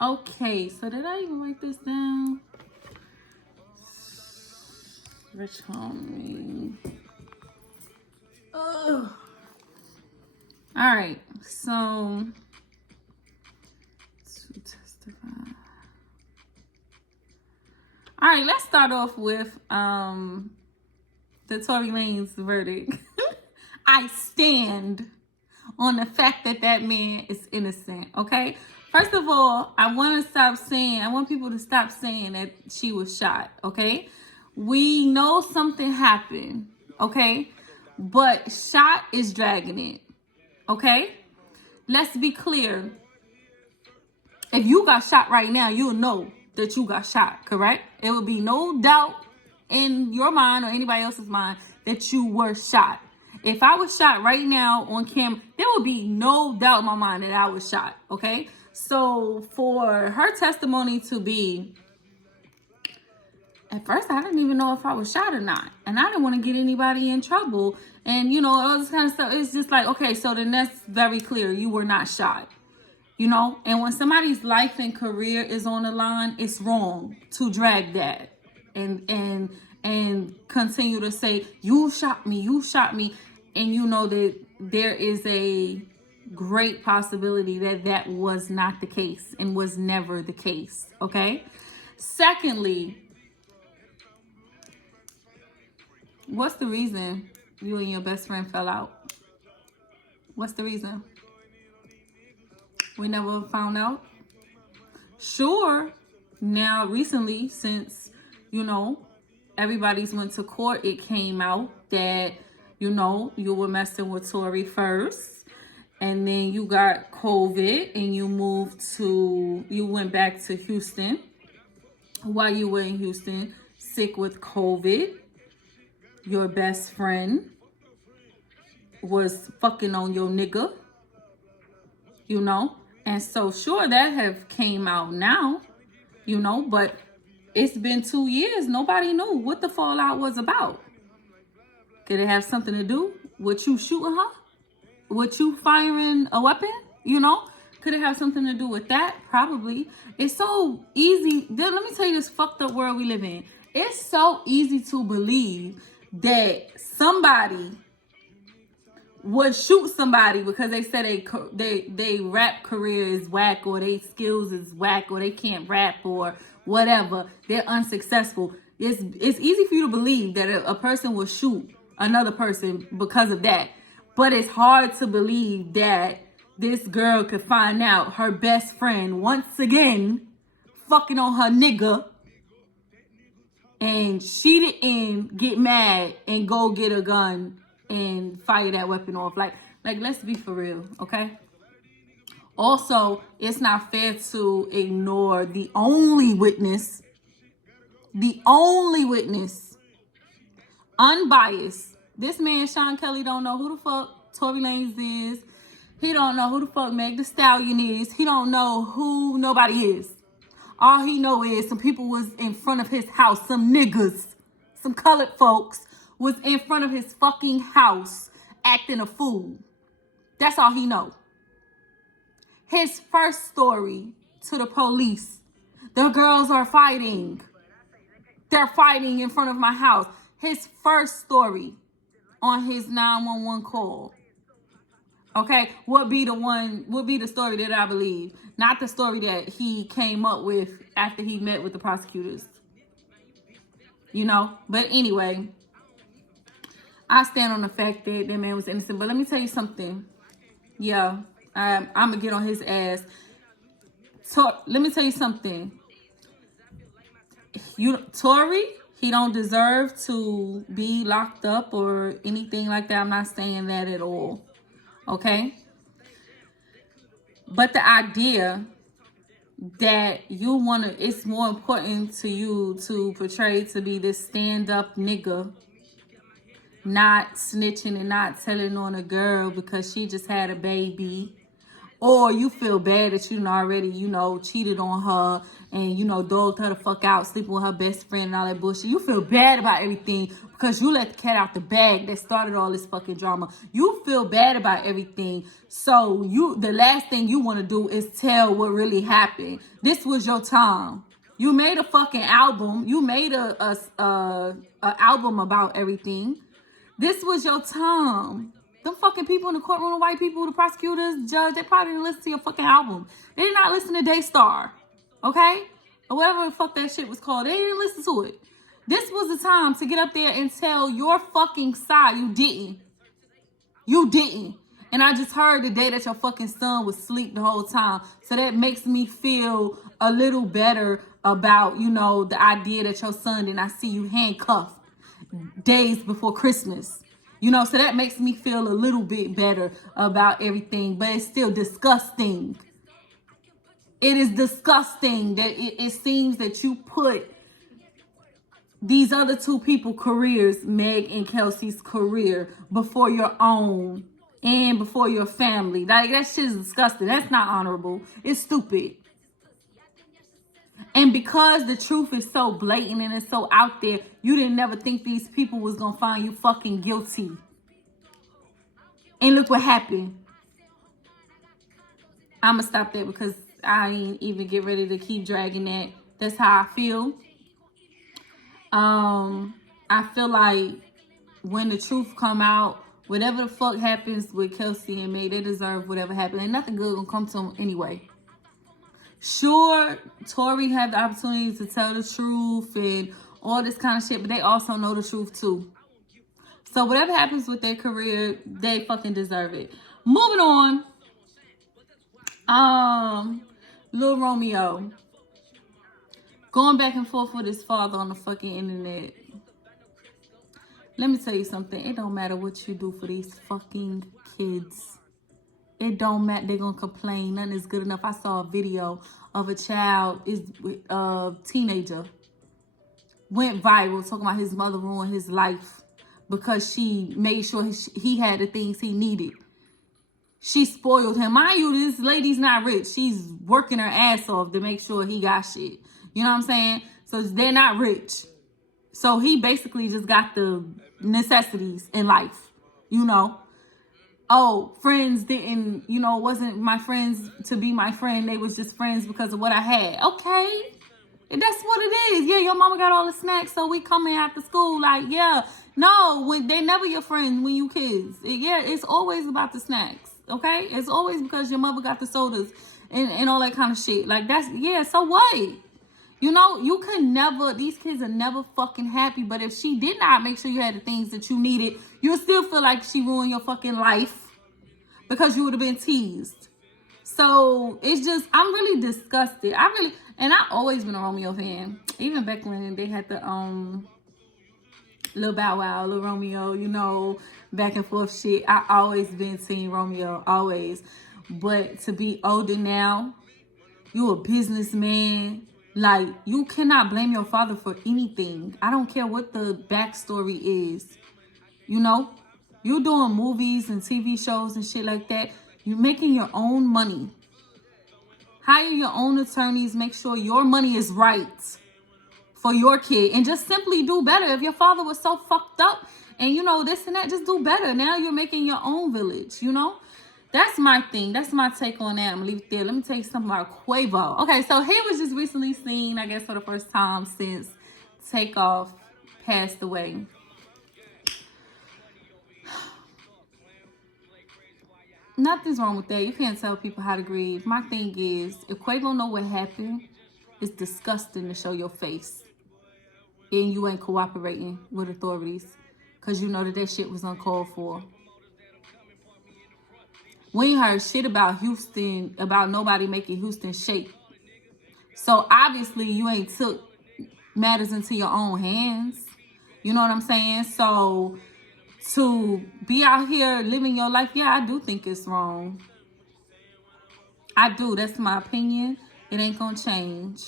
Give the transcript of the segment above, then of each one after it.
Okay, so did I even write this down? Rich homie. Ugh. All right, so to testify. All right, let's start off with the Tory Lanez verdict. I stand on the fact that that man is innocent, okay? First of all, I want people to stop saying that she was shot, okay? We know something happened, okay? But shot is dragging it, okay? Let's be clear. If you got shot right now, you'll know that you got shot, correct? It would be no doubt in your mind or anybody else's mind that you were shot. If I was shot right now on camera, there would be no doubt in my mind that I was shot, okay? So for her testimony to be, at first I didn't even know if I was shot or not. And I didn't want to get anybody in trouble. And, you know, all this kind of stuff. It's just like, okay, so then that's very clear. You were not shot. You know, and when somebody's life and career is on the line, it's wrong to drag that and continue to say, you shot me. And you know that there is a great possibility that that was not the case and was never the case. Okay. Secondly, what's the reason you and your best friend fell out? What's the reason? We never found out. Sure, now recently, since, you know, everybody's went to court, it came out that, you know, you were messing with Tory first. And then you got COVID and you went back to Houston. While you were in Houston, sick with COVID, your best friend was fucking on your nigga, you know? And so sure, that have came out now, you know, but it's been 2 years. Nobody knew what the fallout was about. Could it have something to do with you shooting her? With you firing a weapon? You know? Could it have something to do with that? Probably. It's so easy. Let me tell you this fucked up world we live in. It's so easy to believe that somebody would shoot somebody because they said they rap career is whack, or they skills is whack, or they can't rap, or whatever. They're unsuccessful. It's easy for you to believe that a person will shoot another person because of that. But it's hard to believe that this girl could find out her best friend once again fucking on her nigga, and she didn't get mad and go get a gun and fire that weapon off. Like let's be for real, okay? Also, it's not fair to ignore the only witness, unbiased. This man, Sean Kelly, don't know who the fuck Tory Lanez is. He don't know who the fuck Meg Thee Stallion is. He don't know who nobody is. All he know is some people was in front of his house, some niggas, some colored folks was in front of his fucking house acting a fool. That's all he know. His first story to the police, the girls are fighting. They're fighting in front of my house. His first story on his 911 call, okay, would be the story that I believe, not the story that he came up with after he met with the prosecutors. You know, but anyway, I stand on the fact that that man was innocent. But let me tell you something. Yeah, I'm going to get on his ass. Let me tell you something. Tory, he don't deserve to be locked up or anything like that. I'm not saying that at all. Okay? But the idea that it's more important to you to portray to be this stand-up nigga, not snitching and not telling on a girl because she just had a baby, Or you feel bad that you done already, cheated on her and, dogged her the fuck out, sleeping with her best friend and all that bullshit. You feel bad about everything because you let the cat out the bag that started all this fucking drama. You feel bad about everything. So the last thing you want to do is tell what really happened. This was your time. You made a fucking album. You made a album about everything. This was your time. Them fucking people in the courtroom, the white people, the prosecutors, the judge, they probably didn't listen to your fucking album. They did not listen to Daystar. Okay? Or whatever the fuck that shit was called. They didn't listen to it. This was the time to get up there and tell your fucking side. You didn't. You didn't. And I just heard the day that your fucking son was asleep the whole time. So that makes me feel a little better about, the idea that your son did not see you handcuffed days before Christmas. So that makes me feel a little bit better about everything. But it's still disgusting. It is disgusting that it seems that you put these other two people's careers, Meg and Kelsey's career, before your own and before your family. Like, that shit is disgusting. That's not honorable. It's stupid. And because the truth is so blatant and it's so out there, you didn't never think these people was going to find you fucking guilty. And look what happened. I'm going to stop there because I ain't even get ready to keep dragging that. That's how I feel. I feel like when the truth come out, whatever the fuck happens with Kelsey and May, they deserve whatever happened. Ain't nothing good gonna come to them anyway. Sure, Tory had the opportunity to tell the truth and all this kind of shit, but they also know the truth too. So whatever happens with their career, they fucking deserve it. Moving on. Lil Romeo. Going back and forth with his father on the fucking internet. Let me tell you something. It don't matter what you do for these fucking kids. It don't matter. They're going to complain. Nothing is good enough. I saw a video of a child, teenager, went viral talking about his mother ruined his life because she made sure he had the things he needed. She spoiled him. Mind you, this lady's not rich. She's working her ass off to make sure he got shit. You know what I'm saying? So they're not rich. So he basically just got the necessities in life, Oh, friends didn't, wasn't my friends to be my friend. They was just friends because of what I had. Okay. That's what it is. Yeah, your mama got all the snacks, so we coming after school. Like, yeah. No, they never your friends when you kids. It's always about the snacks. Okay? It's always because your mother got the sodas and all that kind of shit. Like, so what? You can never, these kids are never fucking happy. But if she did not make sure you had the things that you needed, you'll still feel like she ruined your fucking life because you would have been teased. So it's just, I'm really disgusted. And I've always been a Romeo fan. Even back when they had the Lil Bow Wow, Lil Romeo, back and forth shit. I always been team Romeo, always. But to be older now, you a businessman. Like, you cannot blame your father for anything. I don't care what the backstory is. You're doing movies and TV shows and shit like that. You're making your own money. Hire your own attorneys. Make sure your money is right for your kid. And just simply do better. If your father was so fucked up and, this and that, just do better. Now you're making your own village, That's my thing. That's my take on that. I'm going to leave it there. Let me tell you something about Quavo. Okay, so he was just recently seen, I guess, for the first time since Takeoff passed away. Nothing's wrong with that. You can't tell people how to grieve. My thing is, if Quavo know what happened, it's disgusting to show your face. And you ain't cooperating with authorities. Because you know that shit was uncalled for. We ain't heard shit about Houston, about nobody making Houston shake. So obviously you ain't took matters into your own hands. You know what I'm saying? So to be out here living your life, yeah, I do think it's wrong. I do. That's my opinion. It ain't gonna change.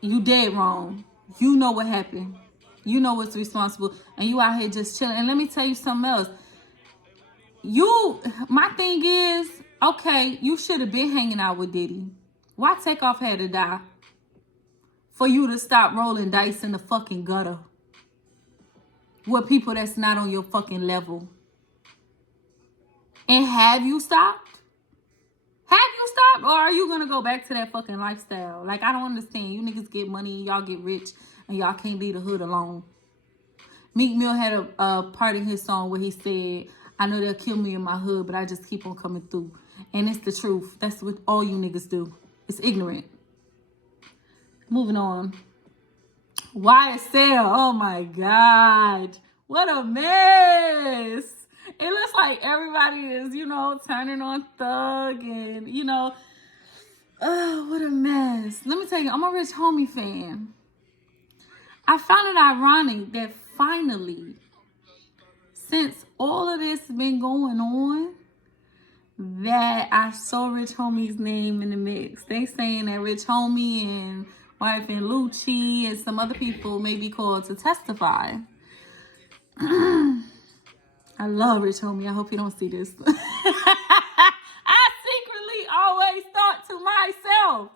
You dead wrong. You know what happened. You know what's responsible. And you out here just chilling. And let me tell you something else. my thing is, okay, you should have been hanging out with Diddy. Why Takeoff had to die for you to stop rolling dice in the fucking gutter with people that's not on your fucking level? And have you stopped? Have you stopped? Or are you gonna go back to that fucking lifestyle? Like, I don't understand. You niggas get money, y'all get rich, and y'all can't leave the hood alone. Meek Mill had a part in his song where he said, I know they'll kill me in my hood, but I just keep on coming through. And it's the truth. That's what all you niggas do. It's ignorant. Moving on. YSL. Oh my God. What a mess. It looks like everybody is, turning on Thug and, oh, what a mess. Let me tell you, I'm a Rich Homie fan. I found it ironic that finally, since all of this been going on, that I saw Rich Homie's name in the mix. They saying that Rich Homie and wife and Lucci and some other people may be called to testify. I love Rich Homie. I hope you don't see this. I secretly always thought to myself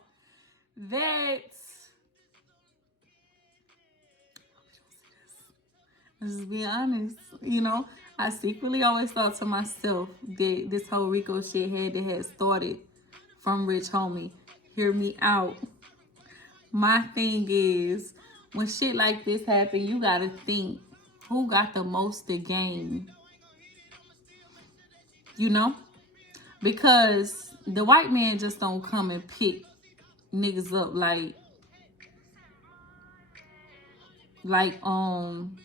that, let's just be honest, I secretly always thought to myself that this whole RICO shit had started from Rich Homie. Hear me out. My thing is, when shit like this happen, you gotta think, who got the most to gain? Because the white man just don't come and pick niggas up like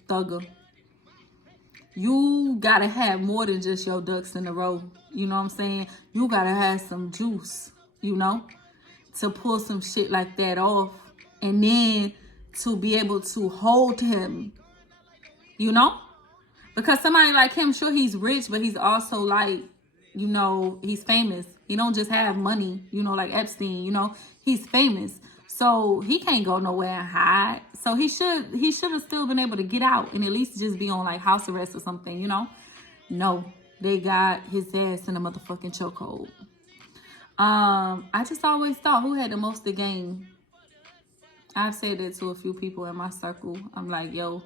Thugger. You gotta have more than just your ducks in a row. You know what I'm saying? You gotta have some juice, to pull some shit like that off. And then to be able to hold him, Because somebody like him, sure, he's rich, but he's also like, he's famous. He don't just have money, like Epstein, he's famous. So he can't go nowhere and hide. So he should have still been able to get out and at least just be on like house arrest or something, No, they got his ass in a motherfucking chokehold. I just always thought, who had the most to gain? I've said that to a few people in my circle. I'm like, yo,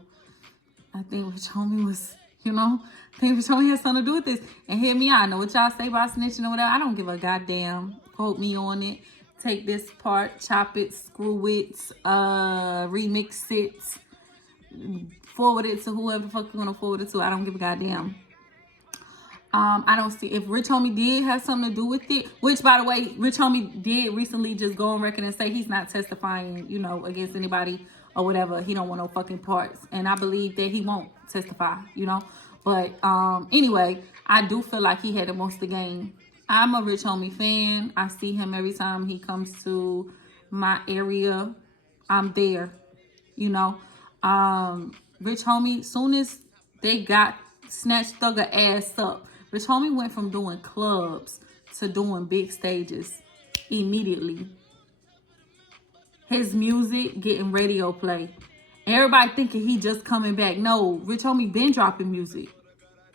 I think Rich Homie was, I think Rich Homie has something to do with this. And hear me out. I know what y'all say about snitching or whatever. I don't give a goddamn. Quote me on it. Take this part, chop it, screw it, remix it, forward it to whoever the fuck you want to forward it to. I don't give a goddamn. I don't see if Rich Homie did have something to do with it, which, by the way, Rich Homie did recently just go on record and say he's not testifying, against anybody or whatever. He don't want no fucking parts. And I believe that he won't testify, But anyway, I do feel like he had the most to gain. I'm a Rich Homie fan. I see him every time he comes to my area. I'm there, Rich Homie, soon as they got snatched Thugger ass up, Rich Homie went from doing clubs to doing big stages immediately. His music getting radio play. Everybody thinking he just coming back. No, Rich Homie been dropping music.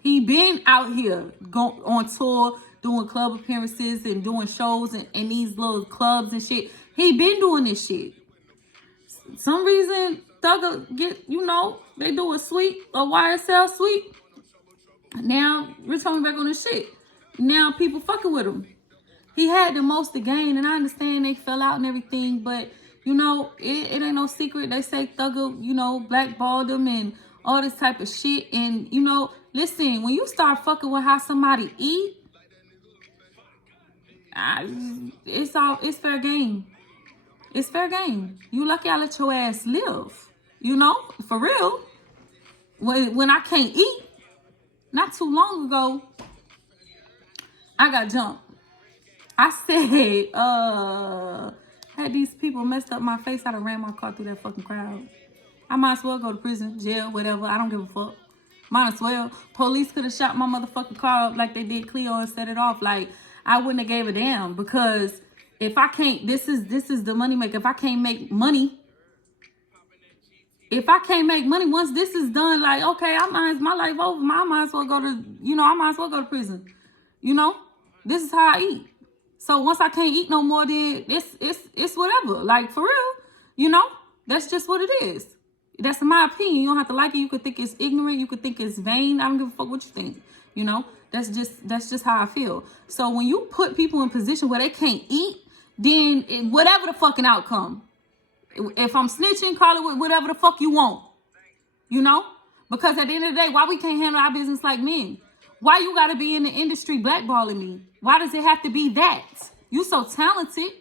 He been out here going on tour, doing club appearances and doing shows in these little clubs and shit. He been doing this shit. Some reason Thugger get, they do a sweep, a YSL sweep. Now Rich Homie back on his shit. Now people fucking with him. He had the most to gain, and I understand they fell out and everything, but it ain't no secret. They say Thugger, blackballed him and all this type of shit. And listen, when you start fucking with how somebody eat, it's fair game. It's fair game. You lucky I let your ass live. For real. When I can't eat, not too long ago, I got jumped. I said, had these people messed up my face, I'd have ran my car through that fucking crowd. I might as well go to prison, jail, whatever. I don't give a fuck. Might as well. Police could have shot my motherfucking car up like they did Cleo and set it off. Like, I wouldn't have gave a damn, because if I can't, this is the money maker. If I can't make money, if I can't make money, once this is done, like, okay, my life over. I might as well go to, I might as well go to prison. This is how I eat. So once I can't eat no more, then it's whatever. Like, for real, that's just what it is. That's my opinion. You don't have to like it. You could think it's ignorant. You could think it's vain. I don't give a fuck what you think. That's just how I feel. So when you put people in position where they can't eat, then whatever the fucking outcome, if I'm snitching, call it whatever the fuck you want. Because at the end of the day, why we can't handle our business like men? Why you gotta be in the industry blackballing me? Why does it have to be that? You so talented.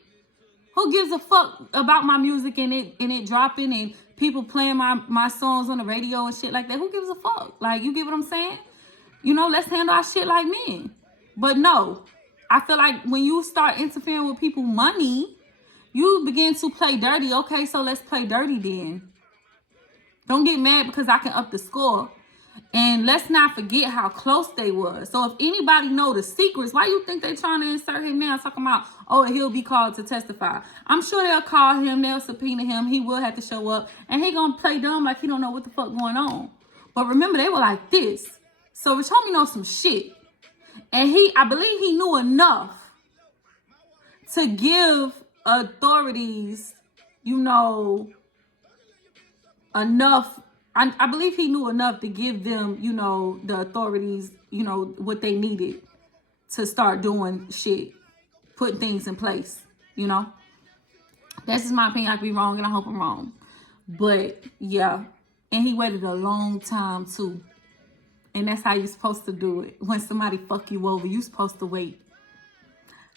Who gives a fuck about my music and it dropping and people playing my songs on the radio and shit like that? Who gives a fuck? Like, you get what I'm saying? Let's handle our shit like men. But no, I feel like when you start interfering with people's money, you begin to play dirty. Okay, so let's play dirty then. Don't get mad because I can up the score. And let's not forget how close they was. So if anybody know the secrets, why you think they trying to insert him now talking about, oh, he'll be called to testify? I'm sure they'll call him, they'll subpoena him, he will have to show up, and he gonna play dumb like he don't know what the fuck going on. But remember, they were like this. So Rich Homie knows some shit. And I believe he knew enough to give authorities, enough. I believe he knew enough to give them, the authorities, what they needed to start doing shit, putting things in place, That's just my opinion. I could be wrong, and I hope I'm wrong. But, yeah. And he waited a long time, too. And that's how you're supposed to do it. When somebody fuck you over, you're supposed to wait.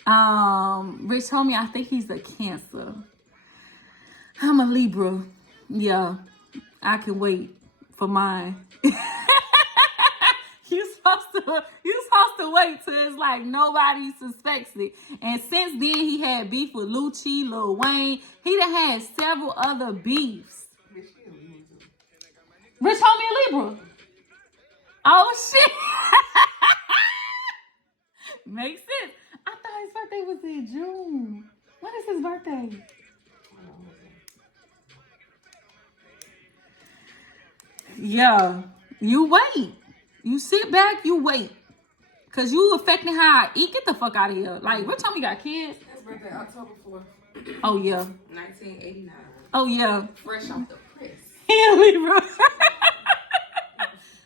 Rich Homie, I think he's a Cancer. I'm a Libra. Yeah. I can wait for mine. You supposed to wait till it's like nobody suspects it. And since then, he had beef with Lucci, Lil Wayne. He done had several other beefs. Rich Homie a Libra. Oh, shit. Makes sense. I thought his birthday was in June. When is his birthday? Yeah. You wait. You sit back, you wait. Because you affecting how I eat. Get the fuck out of here. Like, what time you got kids? His birthday, October 4th. Oh, yeah. 1989. Oh, yeah. Fresh off the press. Yeah, Libra.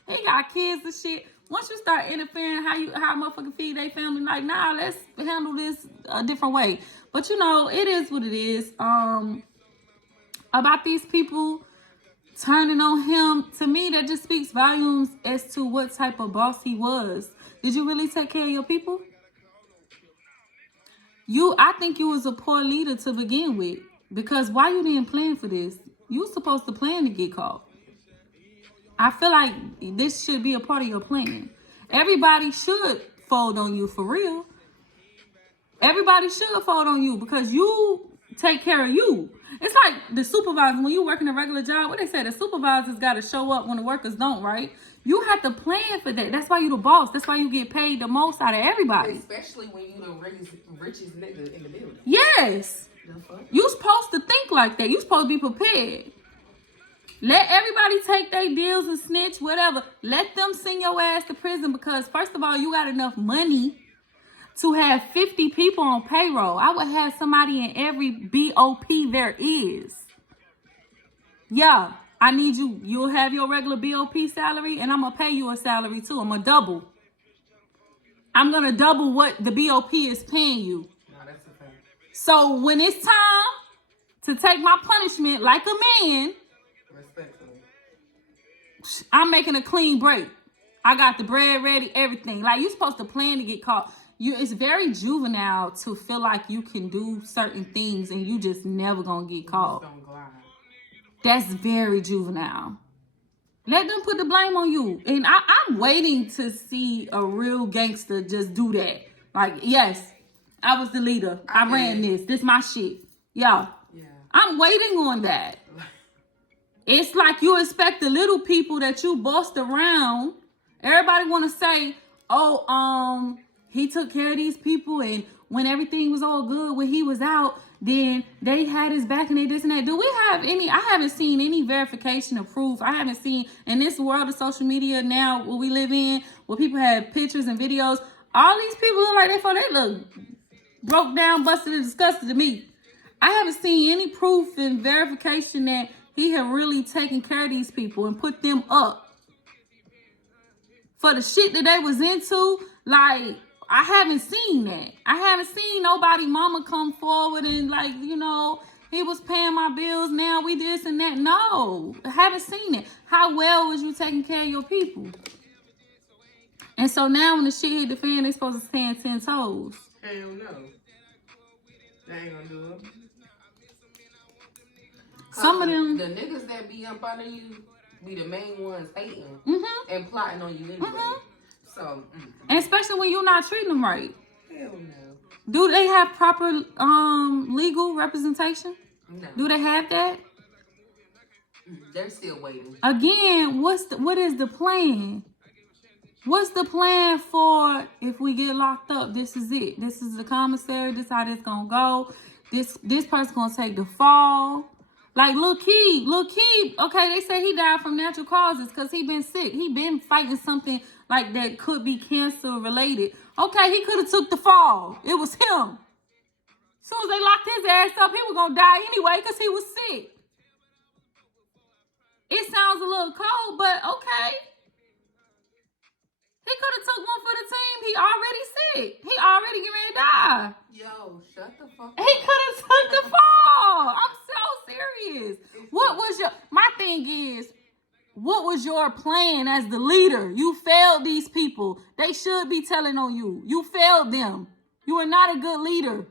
He got kids and shit. Once you start interfering how motherfucking feed their family, like, nah, let's handle this a different way. But it is what it is. About these people turning on him, to me, that just speaks volumes as to what type of boss he was. Did you really take care of your people? I think you was a poor leader to begin with. Because why you didn't plan for this? You was supposed to plan to get caught. I feel like this should be a part of your plan. Everybody should fold on you, for real. Everybody should fold on you because you take care of you. It's like the supervisor, when you work in a regular job, what they say, the supervisors got to show up when the workers don't, right? You have to plan for that. That's why you the boss. That's why you get paid the most out of everybody. Especially when you the richest nigga in the building. Yes. You supposed to think like that. You supposed to be prepared. Let everybody take their deals and snitch, whatever. Let them send your ass to prison because, first of all, you got enough money to have 50 people on payroll. I would have somebody in every BOP there is. Yeah, I need you. You'll have your regular BOP salary, and I'm going to pay you a salary, too. I'm going to double. I'm going to double what the BOP is paying you. No, that's a fact. So when it's time to take my punishment like a man, respectfully, I'm making a clean break. I got the bread ready, everything. Like, you're supposed to plan to get caught. It's very juvenile to feel like you can do certain things and you just never gonna get caught. Don't glide. That's very juvenile. Let them put the blame on you. And I'm waiting to see a real gangster just do that. Like, yes, I was the leader. I ran this. This my shit. Yeah. I'm waiting on that. It's like you expect the little people that you bossed around. Everybody want to say, oh, he took care of these people and when everything was all good, when he was out, then they had his back and they this and that. Do we have any? I haven't seen any verification or proof. I haven't seen in this world of social media now, what we live in, where people have pictures and videos. All these people look like they look broke down, busted, and disgusted to me. I haven't seen any proof and verification that he had really taken care of these people and put them up for the shit that they was into. Like, I haven't seen that. I haven't seen nobody mama come forward and like, you know, he was paying my bills, now we this and that. No, I haven't seen it. How well was you taking care of your people? And so now when the shit hit the fan, they supposed to stand 10 toes. Hell no. That ain't gonna do it. Some of them... The niggas that be up under you be the main ones hating and plotting on you anyway. So, and especially when you're not treating them right. Hell no. Do they have proper legal representation? No. Do they have that? They're still waiting. Again, what is the plan? What's the plan for if we get locked up? This is it. This is the commissary. This how this gonna go. This person gonna take the fall. Like Lil Keeb, okay, they say he died from natural causes because he been sick. He been fighting something like that could be cancer related. Okay, he could have took the fall. It was him. As soon as they locked his ass up, he was gonna die anyway because he was sick. It sounds a little cold, but okay. He could have took one for the team. He already sick. He already getting ready to die. Yo, shut the fuck up. He could have took the fall. I'm so serious. What was my thing is, what was your plan as the leader? You failed these people. They should be telling on you. You failed them. You are not a good leader.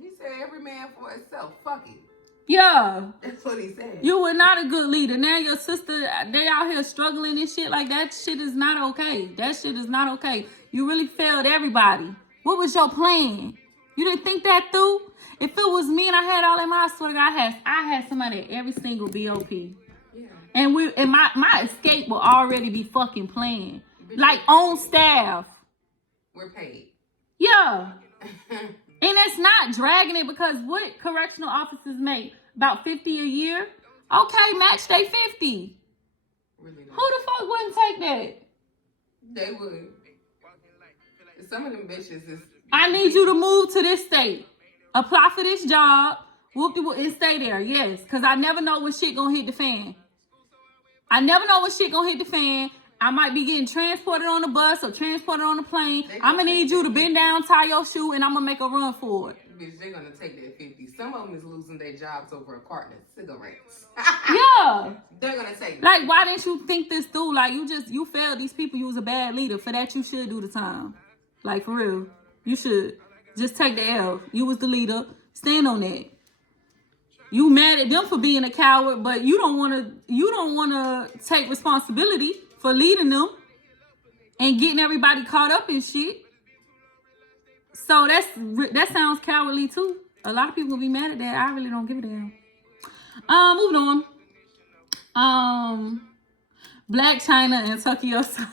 He said every man for himself. Fuck it. Yeah. That's what he said. You were not a good leader. Now your sister, they out here struggling and shit like that. Shit is not okay. That shit is not okay. You really failed everybody. What was your plan? You didn't think that through? If it was me and I had all that money, I swear to God, I had somebody at every single BOP. Yeah. And my escape will already be fucking planned. Like on staff. We're paid. Yeah. And it's not dragging it because what correctional officers make? About 50 a year? Okay, match they 50. Really not. Who the fuck wouldn't take that? They would. Some of them bitches is... I need you to move to this state. Apply for this job. And stay there. Yes. Because I never know when shit gonna hit the fan. I might be getting transported on the bus or transported on the plane. I'm going to need you to bend down, tie your shoe, and I'm going to make a run for it. Bitch, they're going to take that 50. Some of them is losing their jobs over a carton of cigarettes. Yeah. They're going to take it. Like, why didn't you think this through? Like, you failed these people. You was a bad leader. For that, you should do the time. Like, for real. You should. Just take the L. You was the leader. Stand on that. You mad at them for being a coward, but you don't want to take responsibility for leading them and getting everybody caught up in shit. So that sounds cowardly too. A lot of people will be mad at that. I really don't give a damn. Moving on. Blac Chyna and Tokyo Tony.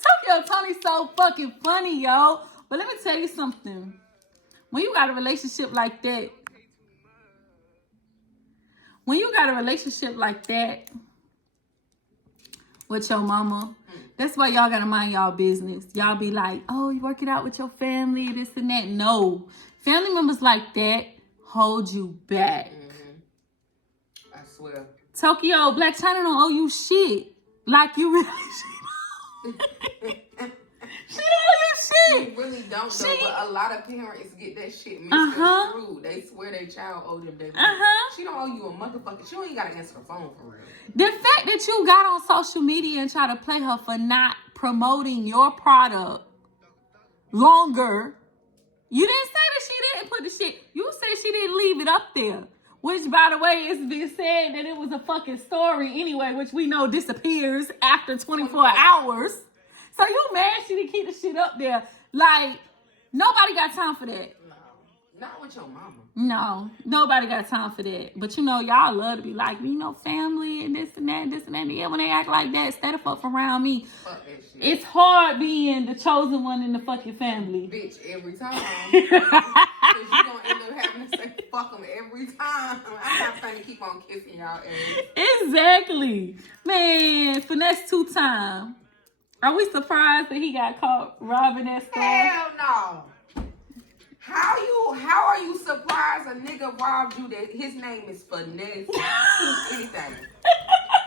Tokyo Tony's so fucking funny, yo. But let me tell you something. When you got a relationship like that, with your mama, that's why y'all gotta mind y'all business. Y'all be like, oh, you work it out with your family, this and that. No. Family members like that hold you back. I swear. Tokyo, Blac Chyna don't owe you shit. Like you really she don't owe you shit. She really don't though, but a lot of parents get that shit misconstrued. They swear their child owed them their money. She don't owe you a motherfucker. She don't even gotta answer the phone for real. The fact that you got on social media and try to play her for not promoting your product longer, you didn't say that she didn't put the shit. You said she didn't leave it up there. Which, by the way, it's been said that it was a fucking story anyway, which we know disappears after 24 hours. So you mad she didn't keep the shit up there. Like, nobody got time for that. Not with your mama. No, nobody got time for that. But you know, y'all love to be like, you know, family and this and that, and this and that. And yeah, when they act like that, stay the fuck around me. Fuck that shit. It's hard being the chosen one in the fucking family. Bitch, every time. Because you gonna end up having to say fuck them every time. I'm not trying to keep on kissing y'all ass. Exactly. Man, Finesse 2 Tyme. Are we surprised that he got caught robbing that store? Hell no. How are you surprised a nigga robbed you that his name is Finesse? Anything.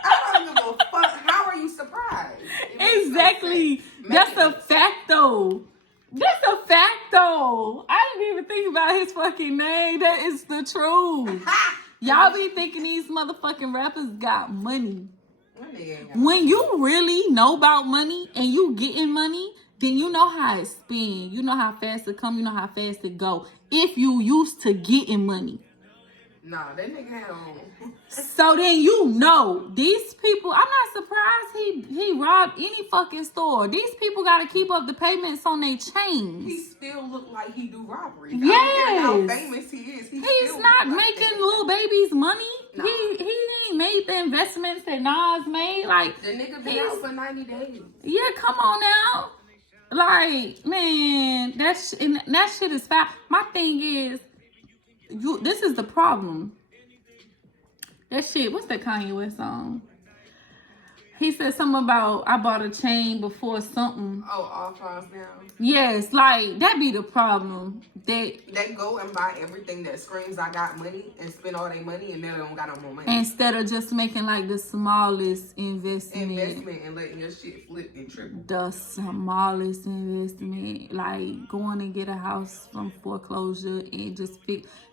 I don't give a fuck. How are you surprised? Exactly. That's a fact though. That's a fact though. I didn't even think about his fucking name. That is the truth. Y'all be thinking these motherfucking rappers got money. When you really know about money and you getting money, then you know how it spin. You know how fast it come. You know how fast it go. If you used to getting money. Nah, that nigga had on. So then you know, these people, I'm not surprised he robbed any fucking store. These people got to keep up the payments on their chains. He still look like he do robberies. Yes. I don't care how famous he is. He's not making little babies money. Nah. He ain't made the investments that Nas made. Like, the nigga been out for 90 days. Yeah, come on now. Like, man, that shit is foul. My thing is, this is the problem. That shit, what's that Kanye West song? He said something about, I bought a chain before something. Oh, all falls down. Yes, like, that be the problem. They go and buy everything that screams I got money and spend all their money and then they don't got no more money. Instead of just making like the smallest investment and letting your shit flip and triple. The smallest investment, like going and get a house from foreclosure and just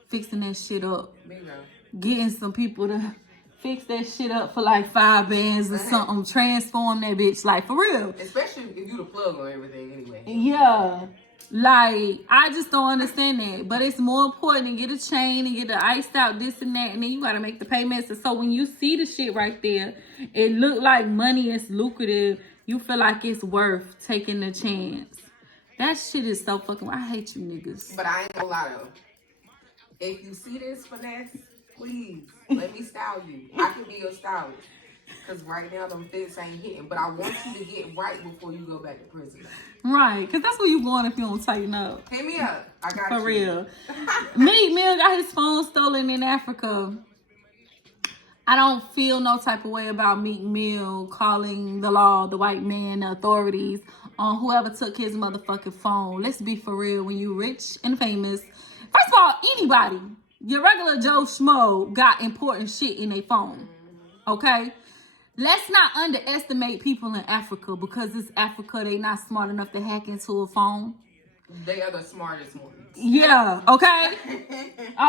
fixing that shit up. Bingo. Getting some people to fix that shit up for like 5 bands or something. Transform that bitch, like for real. Especially if you the plug on everything anyway. Yeah. Like, I just don't understand that. But it's more important to get a chain and get the iced out this and that. And then you got to make the payments. And so when you see the shit right there, it look like money is lucrative. You feel like it's worth taking the chance. That shit is so fucking... I hate you niggas. But I ain't gonna lie though. If you see this Finesse, please let me style you. I can be your stylist. Because right now them fits ain't hitting. But I want you to get right before you go back to prison. Right. Because that's where you going if you don't tighten up. Hit me up. I got you. For real. Meek Mill got his phone stolen in Africa. I don't feel no type of way about Meek Mill calling the law, the white man, the authorities on whoever took his motherfucking phone. Let's be for real. When you rich and famous, first of all, anybody, your regular Joe Schmo got important shit in their phone. Okay? Let's not underestimate people in Africa because it's Africa. They not smart enough to hack into a phone. They are the smartest ones. Yeah, okay?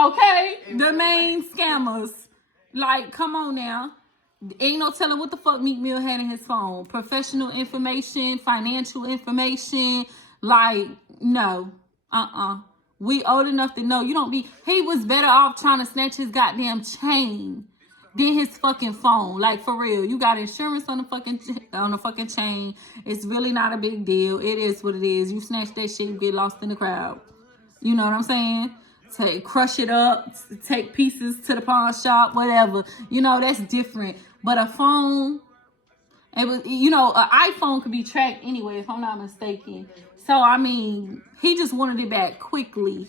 Okay? The main scammers. Like, come on now. Ain't no telling what the fuck Meek Mill had in his phone. Professional information, financial information. Like, no. We old enough to know you don't be... He was better off trying to snatch his goddamn chain than his fucking phone. Like, for real. You got insurance on the fucking chain. It's really not a big deal. It is what it is. You snatch that shit, you get lost in the crowd. You know what I'm saying? Crush it up, take pieces to the pawn shop, whatever. You know, that's different. But a phone, it was, you know, an iPhone could be tracked anyway, if I'm not mistaken. So, I mean, he just wanted it back quickly,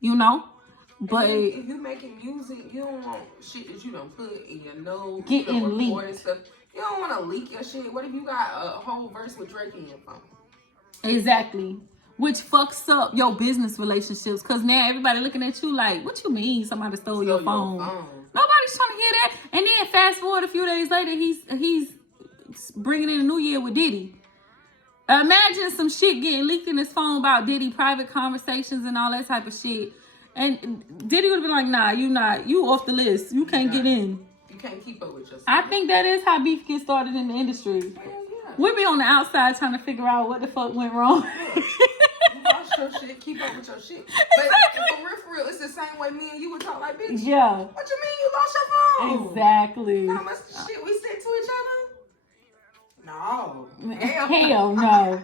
you know? But if you making music, you don't want shit that you don't put in your nose, getting leaked and stuff. You don't want to leak your shit. What if you got a whole verse with Drake in your phone? Exactly. Which fucks up your business relationships. Because now everybody looking at you like, what you mean somebody stole your phone? Nobody's trying to hear that. And then fast forward a few days later, he's bringing in a new year with Diddy. Imagine some shit getting leaked in his phone about Diddy, private conversations and all that type of shit. And Diddy would have been like, nah, you off the list. You can't get in. You can't keep up with yourself. I think that is how beef gets started in the industry. Yeah. We be on the outside trying to figure out what the fuck went wrong. You lost your shit, keep up with your shit. But Exactly. for real, it's the same way me and you would talk like, bitch. Yeah. What you mean you lost your phone? Exactly. How much shit we sent to each other? No. Hell no.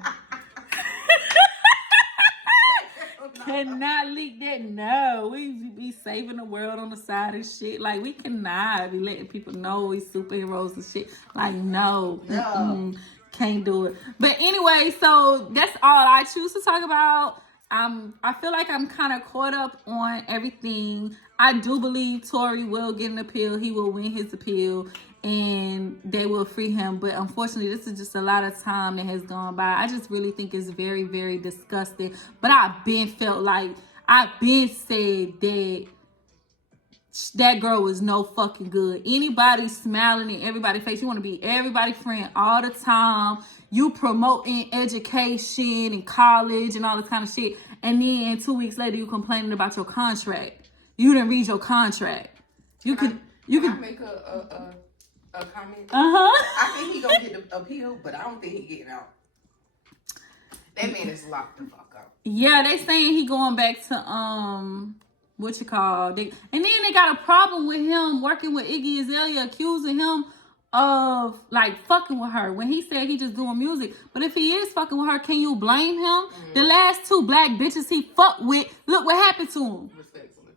No. cannot leak that. No, we be saving the world on the side and shit. Like, we cannot be letting people know we superheroes and shit. Like, no. Can't do it. But anyway, so that's all I choose to talk about. I feel like I'm kind of caught up on everything. I do believe Tory will get an appeal. He will win his appeal and they will free him. But unfortunately, this is just a lot of time that has gone by. I just really think it's very, very disgusting. But I've been said that girl was no fucking good. Anybody smiling in everybody's face. You want to be everybody's friend all the time. You promoting education and college and all this kind of shit. And then 2 weeks later, you complaining about your contract. You didn't read your contract. You could make a comment? Uh-huh. I think he gonna get the appeal, but I don't think he getting out. That man is locked the fuck up. Yeah, they saying he going back to what you call and then they got a problem with him working with Iggy Azalea, accusing him of like fucking with her when he said he just doing music. But if he is fucking with her, can you blame him? The last 2 black bitches he fucked with, look what happened to him. Respectfully.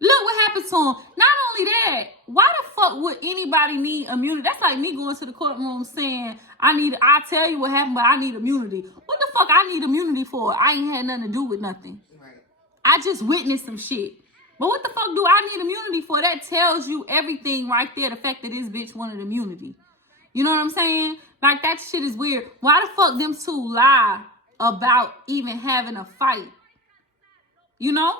Look what happened to him. Not only that, why the fuck would anybody need immunity? That's like me going to the courtroom saying I tell you what happened, but I need immunity. What the fuck I need immunity for? I ain't had nothing to do with nothing. I just witnessed some shit. But what the fuck do I need immunity for? That tells you everything right there. The fact that this bitch wanted immunity. You know what I'm saying? Like, that shit is weird. Why the fuck them two lie about even having a fight? You know?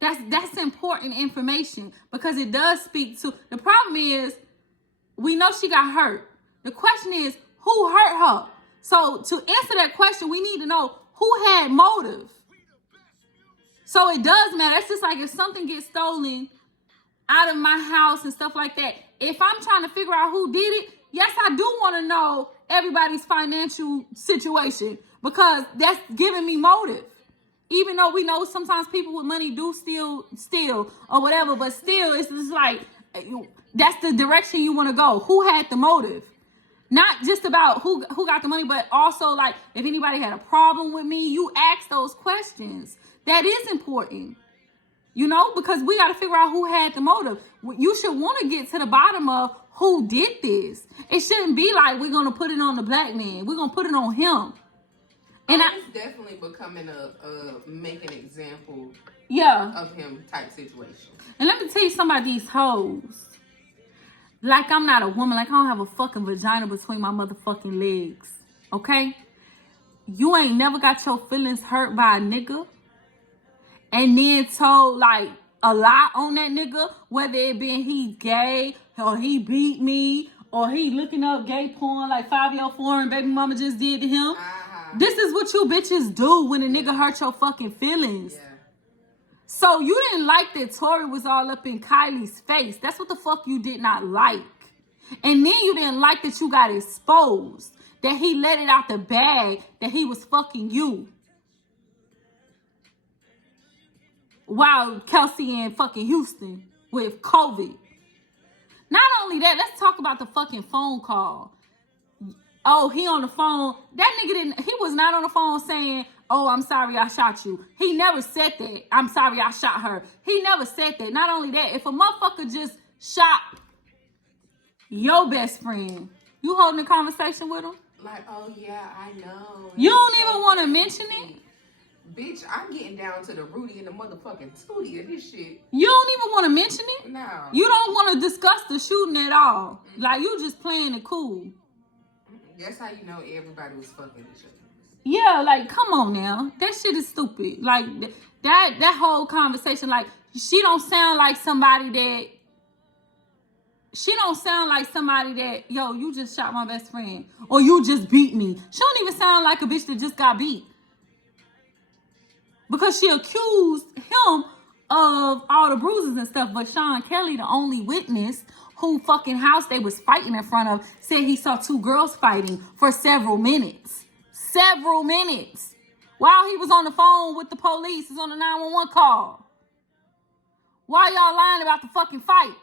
That's important information. Because it does speak to... The problem is, we know she got hurt. The question is, who hurt her? So, to answer that question, we need to know who had motive. So it does matter. It's just like if something gets stolen out of my house and stuff like that. If I'm trying to figure out who did it, yes, I do want to know everybody's financial situation because that's giving me motive. Even though we know sometimes people with money do steal or whatever, but still, it's just like that's the direction you want to go. Who had the motive? Not just about who got the money, but also like if anybody had a problem with me, you ask those questions. That is important, you know, because we got to figure out who had the motive. You should want to get to the bottom of who did this. It shouldn't be like we're going to put it on the black man. We're going to put it on him. And it's definitely becoming a make an example of him type situation. And let me tell you something about these hoes. Like I'm not a woman. Like I don't have a fucking vagina between my motherfucking legs. Okay? You ain't never got your feelings hurt by a nigga. And then told like a lie on that nigga, whether it been he gay or he beat me or he looking up gay porn like 5-year-old foreign baby mama just did to him. This is what you bitches do when a nigga hurt your fucking feelings. So you didn't like that Tory was all up in Kylie's face. That's what the fuck you did not like. And then you didn't like that you got exposed, that he let it out the bag that he was fucking you. While Kelsey in fucking Houston with COVID. Not only that, let's talk about the fucking phone call. Oh, he on the phone. That nigga he was not on the phone saying, oh, I'm sorry I shot you. He never said that. I'm sorry I shot her. He never said that. Not only that, if a motherfucker just shot your best friend, you holding a conversation with him? Like, oh yeah, I know. You don't even want to mention it? Bitch, I'm getting down to the Rudy and the motherfucking Tootie of this shit. You don't even want to mention it? No. You don't want to discuss the shooting at all. Like, you just playing it cool. That's how you know everybody was fucking each other. Yeah, like, come on now. That shit is stupid. Like, that whole conversation, like, she don't sound like somebody that, yo, you just shot my best friend. Or you just beat me. She don't even sound like a bitch that just got beat. Because she accused him of all the bruises and stuff. But Sean Kelly, the only witness who fucking house they was fighting in front of, said he saw 2 girls fighting for several minutes. Several minutes. While he was on the phone with the police, he's on the 911 call. Why y'all lying about the fucking fight?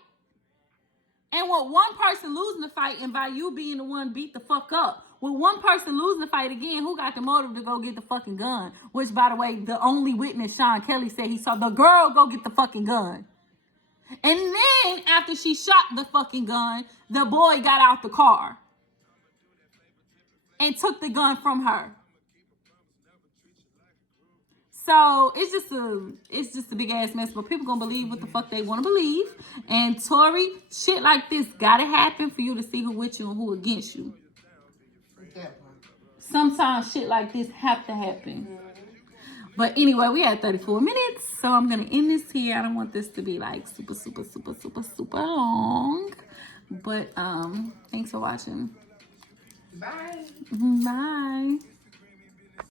And with one person losing the fight and by you being the one beat the fuck up, with one person losing the fight again, who got the motive to go get the fucking gun? Which, by the way, the only witness, Sean Kelly, said he saw the girl go get the fucking gun. And then, after she shot the fucking gun, the boy got out the car and took the gun from her. So it's just a big ass mess. But people gonna believe what the fuck they want to believe. And Tory, shit like this gotta happen for you to see who with you and who against you. Sometimes shit like this have to happen. But anyway, we had 34 minutes, so I'm gonna end this here. I don't want this to be like super long. But thanks for watching. Bye. Bye.